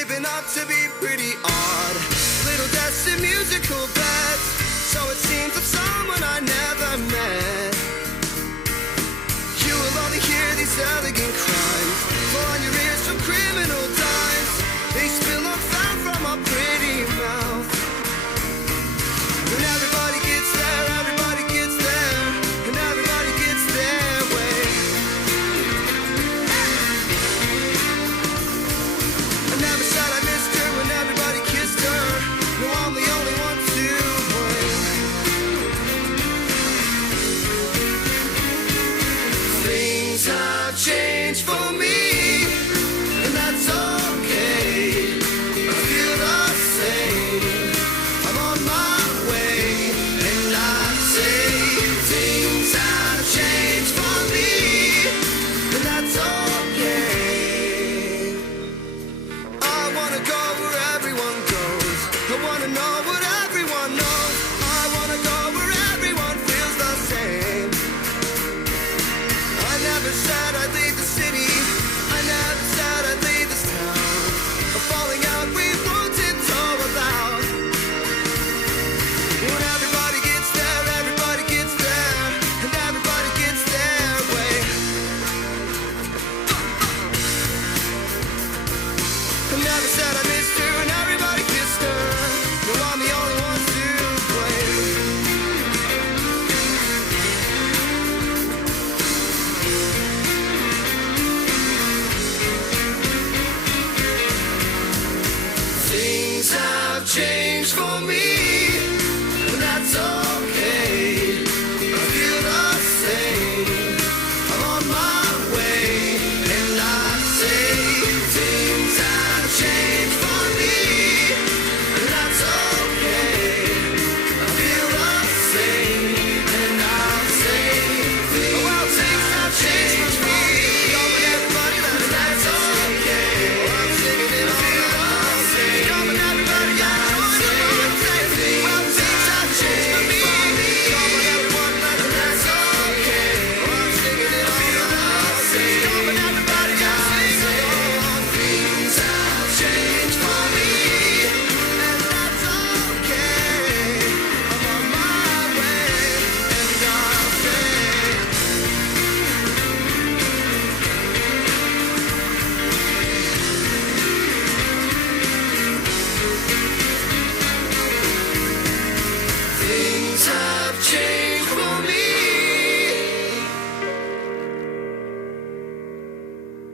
shaping up to be pretty odd. Little deaths in musical beds, so it seems of someone I never met. You will only hear these elegant crimes fall on your ears from criminal dimes. They spill on found from our pretty mouth. When everybody gets there, everybody gets there, and everybody gets their way. I never said I missed her when everybody kissed her. No, I'm the only one to blame. Things have changed for me.